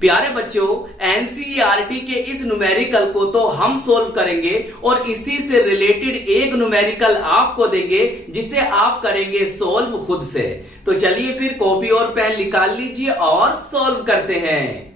प्यारे बच्चों, एनसीईआरटी के इस न्यूमेरिकल को तो हम सोल्व करेंगे और इसी से रिलेटेड एक न्यूमेरिकल आपको देंगे जिसे आप करेंगे सोल्व खुद से। तो चलिए फिर कॉपी और पेन निकाल लीजिए और सोल्व करते हैं।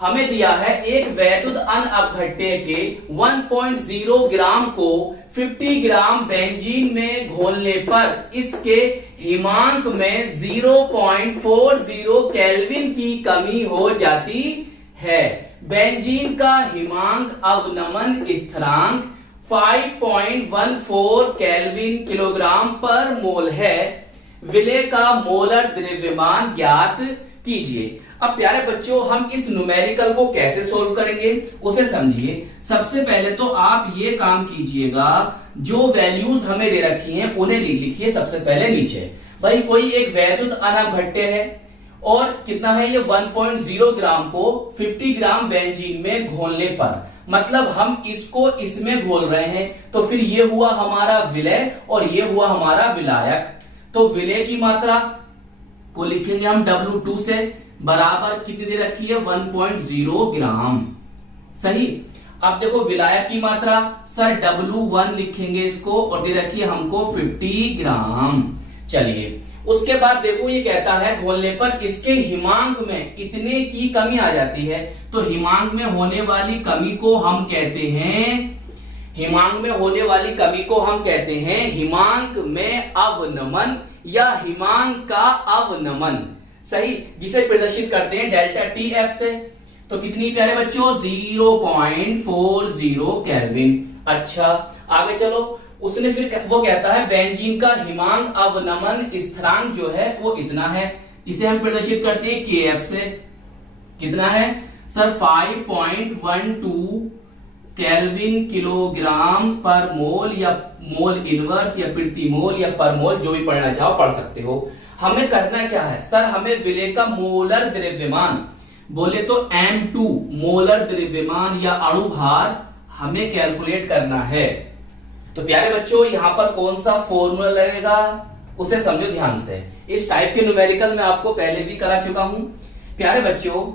हमें दिया है एक वैद्युत अनअपघट्य के 1.0 ग्राम को 50 ग्राम बेंजीन में घोलने पर इसके हिमांक में 0.40 केल्विन की कमी हो जाती है। बेंजीन का हिमांक अवनमन स्थिरांक 5.14 केल्विन किलोग्राम पर मोल है। विलेय का मोलर द्रव्यमान ज्ञात कीजिए। अब प्यारे बच्चों, हम इस न्यूमेरिकल को कैसे सोल्व करेंगे उसे समझिए। सबसे पहले तो आप ये काम कीजिएगा, जो वैल्यूज हमें दे रखी हैं उन्हें लिखिए सबसे पहले नीचे। भाई कोई एक वैद्युत अनअपघट्य है और कितना है ये 1.0 ग्राम को 50 ग्राम बेंजीन में घोलने पर, मतलब हम इसको इसमें घोल रहे हैं, तो फिर ये हुआ हमारा विलेय और ये हुआ हमारा विलायक। तो विलेय की मात्रा को लिखेंगे हम W2 से, बराबर कितनी दे रखी है 1.0 ग्राम। सही। अब देखो विलायक की मात्रा सर W1 लिखेंगे इसको और दे रखी है हमको 50 ग्राम। चलिए उसके बाद देखो ये कहता है घोलने पर इसके हिमांक में इतने की कमी आ जाती है। तो हिमांक में होने वाली कमी को हम कहते हैं, हिमांक में होने वाली कमी को हम कहते हैं हिमांक में अवनमन या हिमांक का अवनमन। सही, जिसे प्रदर्शित करते हैं डेल्टा टी एफ से। तो कितनी प्यारे बच्चों 0.40 केल्विन। अच्छा आगे चलो, उसने फिर वो कहता है बेंजीन का हिमांक अवनमन स्थिरांक जो है वो इतना है, इसे हम प्रदर्शित करते हैं के एफ से। कितना है सर 5.12 केल्विन किलोग्राम पर मोल या मोल इनवर्स या प्रति मोल या पर मोल, जो भी पढ़ना चाहो पढ़ सकते हो। हमें करना क्या है सर, हमें विलेय का मोलर द्रव्यमान, बोले तो M2 मोलर द्रव्यमान या अणुभार हमें कैलकुलेट करना है। तो प्यारे बच्चों यहां पर कौन सा फॉर्मूला लगेगा उसे समझो ध्यान से। इस टाइप के न्यूमेरिकल मैं आपको पहले भी करा चुका हूं। प्यारे बच्चों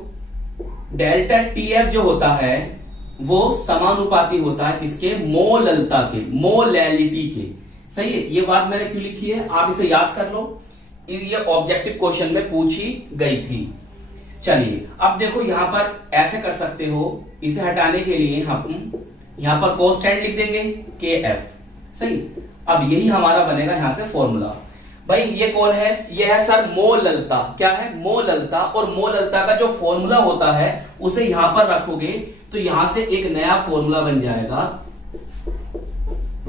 डेल्टा टीएफ जो होता है वो समानुपाती होता है किसके, मोललता के, मोलैलिटी के। सही है, ये बात मैंने क्यों लिखी है आप इसे याद कर लो, ये ऑब्जेक्टिव क्वेश्चन में पूछी गई थी। चलिए अब देखो यहां पर ऐसे कर सकते हो, इसे हटाने के लिए हम यहां पर कांस्टेंट लिख देंगे के एफ। सही, अब यही हमारा बनेगा यहां से फॉर्मूला। भाई ये कौन है, ये है सर मोललता। क्या है मोललता, और मोललता का जो फॉर्मूला होता है उसे यहां पर रखोगे तो यहां से एक नया फॉर्मूला बन जाएगा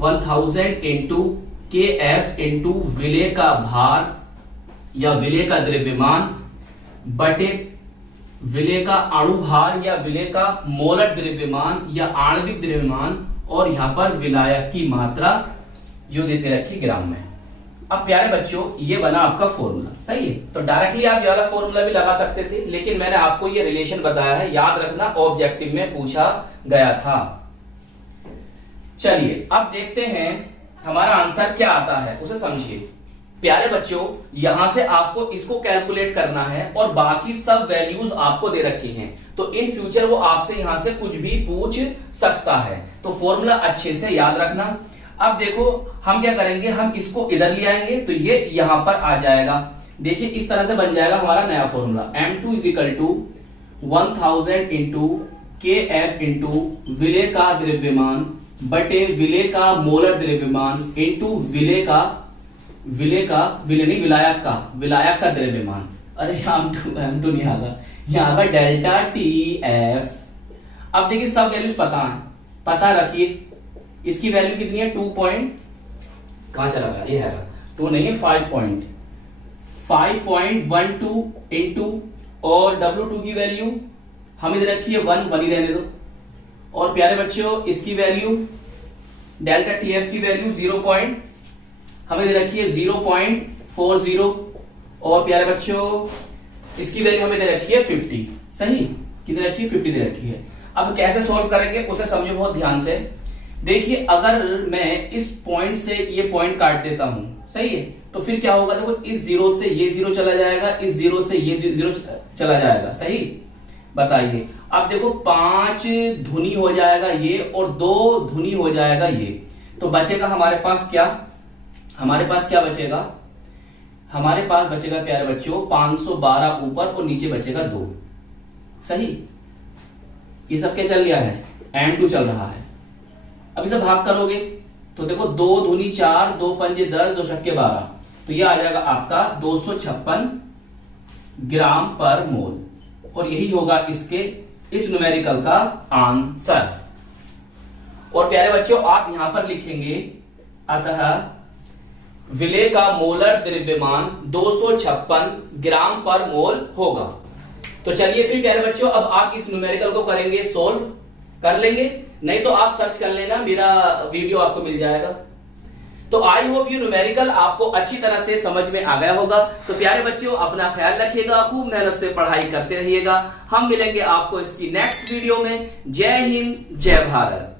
1000 इंटू के एफ इंटू विलेय का भार या विलेय का द्रव्यमान बटे विलेय का अणुभार या विलेय का मोलर द्रव्यमान या आणविक द्रव्यमान, और यहां पर विलायक की मात्रा जो देते रखी ग्राम में। अब प्यारे बच्चों ये बना आपका फॉर्मूला। सही है, तो डायरेक्टली आप ये वाला फॉर्मूला भी लगा सकते थे, लेकिन मैंने आपको ये रिलेशन बताया है, याद रखना ऑब्जेक्टिव में पूछा गया था। चलिए अब देखते हैं हमारा आंसर क्या आता है, उसे समझिए। प्यारे बच्चों यहां से आपको इसको कैलकुलेट करना है और बाकी सब वैल्यूज आपको दे रखी हैं, तो इन फ्यूचर वो आपसे यहां से कुछ भी पूछ सकता है, तो फॉर्मूला अच्छे से याद रखना। अब देखो हम क्या करेंगे, हम इसको इधर ले आएंगे तो ये यहां पर आ जाएगा। देखिए इस तरह से बन जाएगा हमारा नया formula, M2 equal to 1000 into K F into विलेय का द्रव्यमान बटे विलेय का मोलर द्रव्यमान इंटू विलायक का द्रव्यमान। अरे M2 नहीं आगा, यहां पर डेल्टा टी एफ। अब देखिए सब वैल्यूज पता रखिए, इसकी वैल्यू कितनी है 2 पॉइंट, कहां चला गया, ये है 2 नहीं है 5.12 इंटू, और W2 की वैल्यू हमें दे रखी है 1 ही रहने दो। और प्यारे बच्चों इसकी वैल्यू डेल्टा टीएफ की वैल्यू 0 हमें दे रखी है 0.40, और प्यारे बच्चों इसकी वैल्यू हमें दे रखी है 50। सही, कितनी रखी है 50 दे रखी है। अब कैसे सॉल्व करेंगे उसे समझो बहुत ध्यान से। देखिए अगर मैं इस पॉइंट से ये पॉइंट काट देता हूं, सही है, तो फिर क्या होगा, देखो इस जीरो से ये जीरो चला जाएगा, इस जीरो से ये जीरो चला जाएगा। सही, बताइए। अब देखो 5 धुनी हो जाएगा ये और 2 धुनी हो जाएगा ये, तो बचेगा हमारे पास क्या, हमारे पास क्या बचेगा, हमारे पास बचेगा प्यारे बच्चों 512 ऊपर और नीचे बचेगा 2। सही, ये सब क्या चल गया है, M2 चल रहा है। अब इसे भाग करोगे तो देखो 2 दूनी 4, 2 पंजे 10, 2 छक्के 12, तो ये आ जाएगा आपका 256 ग्राम पर मोल, और यही होगा इसके इस न्यूमेरिकल का आंसर। और प्यारे बच्चों आप यहां पर लिखेंगे अतः विलेय का मोलर द्रव्यमान 256 ग्राम पर मोल होगा। तो चलिए फिर प्यारे बच्चों अब आप इस न्यूमेरिकल को करेंगे, सोल्व कर लेंगे, नहीं तो आप सर्च कर लेना, मेरा वीडियो आपको मिल जाएगा। तो आई होप यू न्यूमेरिकल आपको अच्छी तरह से समझ में आ गया होगा। तो प्यारे बच्चों अपना ख्याल रखिएगा, खूब मेहनत से पढ़ाई करते रहिएगा। हम मिलेंगे आपको इसकी नेक्स्ट वीडियो में। जय हिंद, जय भारत।